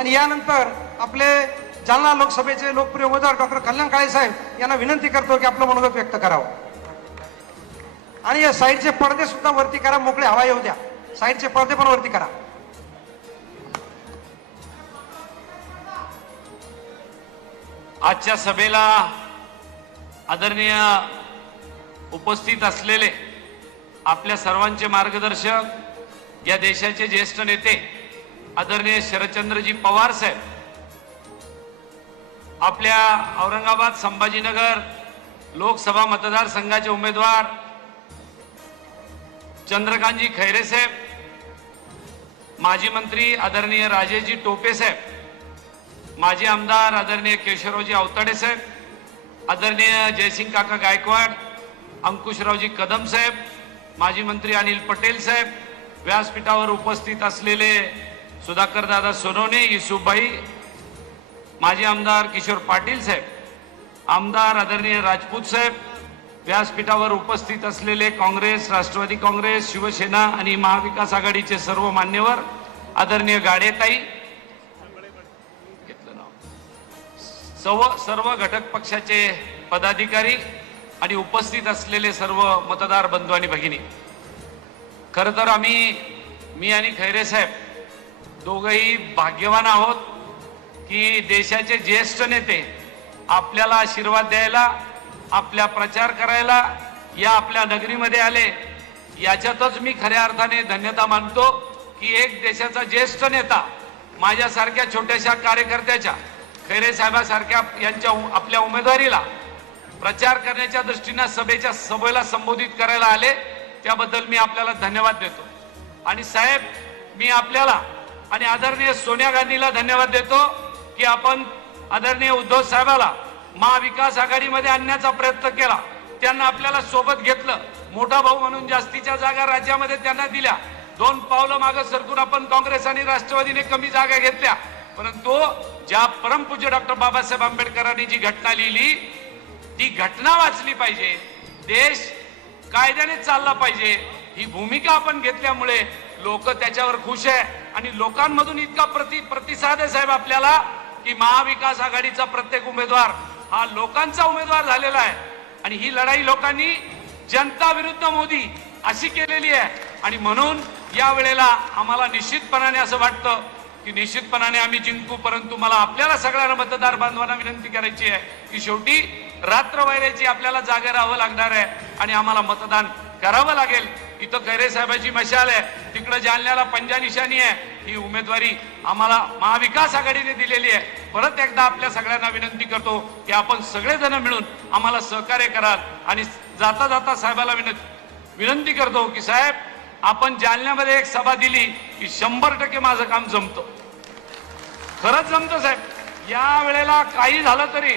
आणि यानंतर आपले जालना लोकसभेचे लोकप्रिय उमेदवार डॉक्टर कल्याण काळे साहेब यांना विनंती करतो की आपलं मनोगत व्यक्त करावं. आणि या साईडचे पडदे सुद्धा वरती करा मोकळे हवा येऊ द्या. साईडचे पडदे पण वरती करा. आजच्या सभेला आदरणीय उपस्थित असलेले आपल्या सर्वांचे मार्गदर्शक या देशाचे ज्येष्ठ नेते आदरणीय शरदचंद्रजी पवार साहेब आपल्या औरंगाबाद संभाजीनगर लोकसभा मतदारसंघाचे उमेदवार चंद्रकांतजी खैरे साहेब माजी मंत्री आदरणीय राजेशजी टोपे साहेब माजी आमदार आदरणीय केशवरावजी अवताडे साहेब आदरणीय जयसिंग काका गायकवाड अंकुशरावजी कदम साहेब माजी मंत्री अनिल पटेल साहेब व्यासपीठावर उपस्थित असलेले सुधाकर दादा सोनवणे युसुफभाई माजी आमदार किशोर पाटील साहेब आमदार आदरणीय राजपूत साहेब व्यासपीठावर उपस्थित असलेले काँग्रेस राष्ट्रवादी काँग्रेस शिवसेना आणि महाविकास आघाडीचे सर्व मान्यवर आदरणीय गाडेताई घेतलं नाव. सर्व सर्व घटक पक्षाचे पदाधिकारी आणि उपस्थित असलेले सर्व मतदार बंधू आणि भगिनी. खरं तर आम्ही मी आणि खैरे साहेब दोघंही भाग्यवान आहोत की देशाचे ज्येष्ठ नेते आपल्याला आशीर्वाद द्यायला आपल्या प्रचार करायला या आपल्या नगरीमध्ये आले. याच्यातच मी खऱ्या अर्थाने धन्यता मानतो की एक देशाचा ज्येष्ठ नेता माझ्यासारख्या छोट्याशा कार्यकर्त्याच्या खैरे साहेबासारख्या यांच्या आपल्या उमेदवारीला प्रचार करण्याच्या दृष्टीनं सभेच्या सभेला संबोधित करायला आले त्याबद्दल मी आपल्याला धन्यवाद देतो. आणि साहेब मी आपल्याला आणि आदरणीय सोनिया गांधीला धन्यवाद देतो की आपण आदरणीय उद्धव साहेबाला महाविकास आघाडीमध्ये आणण्याचा प्रयत्न केला. त्यांना आपल्याला सोबत घेतलं. मोठा भाऊ म्हणून जास्तीच्या जागा राज्यामध्ये त्यांना दिल्या. दोन पावलं मागं सरकून आपण काँग्रेस आणि राष्ट्रवादीने कमी जागा घेतल्या. परंतु ज्या परमपूज्य डॉक्टर बाबासाहेब आंबेडकरांनी जी घटना लिहिली ती घटना वाचली पाहिजे. देश कायद्याने चालला पाहिजे. ही भूमिका आपण घेतल्यामुळे लोक त्याच्यावर खुश आहे. आणि लोकांमधून इतका प्रति प्रतिसाद आहे साहेब आपल्याला की महाविकास आघाडीचा प्रत्येक उमेदवार हा लोकांचा उमेदवार झालेला आहे. आणि ही लढाई लोकांनी जनता विरुद्ध मोदी अशी केलेली आहे. आणि म्हणून या वेळेला आम्हाला निश्चितपणाने असं वाटतं की निश्चितपणाने आम्ही जिंकू परंतु मला आपल्याला सगळ्यांना मतदार बांधवांना विनंती करायची आहे की शेवटी रात्र आपल्याला जागे राहावं लागणार आहे आणि आम्हाला मतदान करावं लागेल. इथं खैरे साहेबाची मशाल आहे. तिकडं जालन्याला पंजा निशाणी आहे. ही उमेदवारी आम्हाला महाविकास आघाडीने दिलेली आहे. परत एकदा आपल्या सगळ्यांना विनंती करतो की आपण सगळेजण मिळून आम्हाला सहकार्य कराल. आणि जाता जाता साहेबाला विनंती विनंती करतो की साहेब आपण जालन्यामध्ये एक सभा दिली की शंभर टक्के माझं काम जमतं. खरंच जमतं साहेब. या वेळेला काही झालं तरी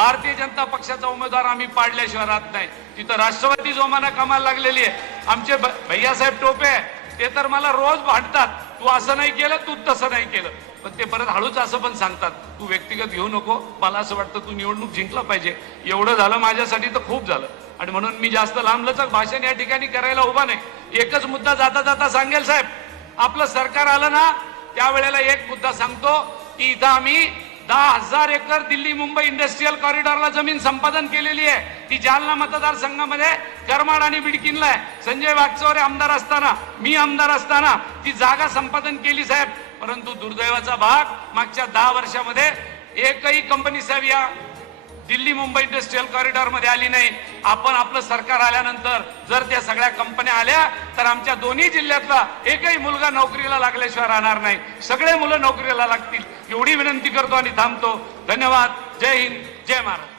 भारतीय जनता पक्षाचा उमेदवार आम्ही पाडल्याशिवाय राहत नाही. तिथं राष्ट्रवादी जोमाना कामाला लागलेली आहे. आमचे भ- भैयासाहेब टोपे आहे, ते तर मला रोज भांडतात. तू असं नाही केलं तू तसं नाही केलं. पण ते परत हळूच असं पण सांगतात. तू व्यक्तिगत घेऊ नको. मला असं वाटतं तू निवडणूक जिंकला पाहिजे. एवढं झालं माझ्यासाठी तर खूप झालं. आणि म्हणून मी जास्त लांबलचक भाषण या ठिकाणी करायला उभा नाही. एकच मुद्दा जाता जाता सांगेल साहेब. आपलं सरकार आलं ना त्यावेळेला एक मुद्दा सांगतो की इथं आम्ही दहा हजार एकर दिल्ली मुंबई इंडस्ट्रीयल कॉरिडॉरला जमीन संपादन केलेली आहे. ती जालना मतदारसंघामध्ये करमाड आणि बिडकीनला आहे. संजय वागचौरे आमदार असताना मी आमदार असताना ती जागा संपादन केली साहेब. परंतु दुर्दैवाचा भाग मागच्या दहा वर्षामध्ये एकही कंपनी साहेब या दिल्ली मुंबई इंडस्ट्रीयल कॉरिडॉरमध्ये आली नाही. आपण आपलं सरकार आल्यानंतर जर त्या सगळ्या कंपन्या आल्या तर आमच्या दोन्ही जिल्ह्यातला एकही मुलगा नोकरीला लागल्याशिवाय राहणार नाही. सगळे मुलं नोकरीला लागतील. एवढी विनंती करतो आणि थांबतो. धन्यवाद. जय हिंद. जय महाराज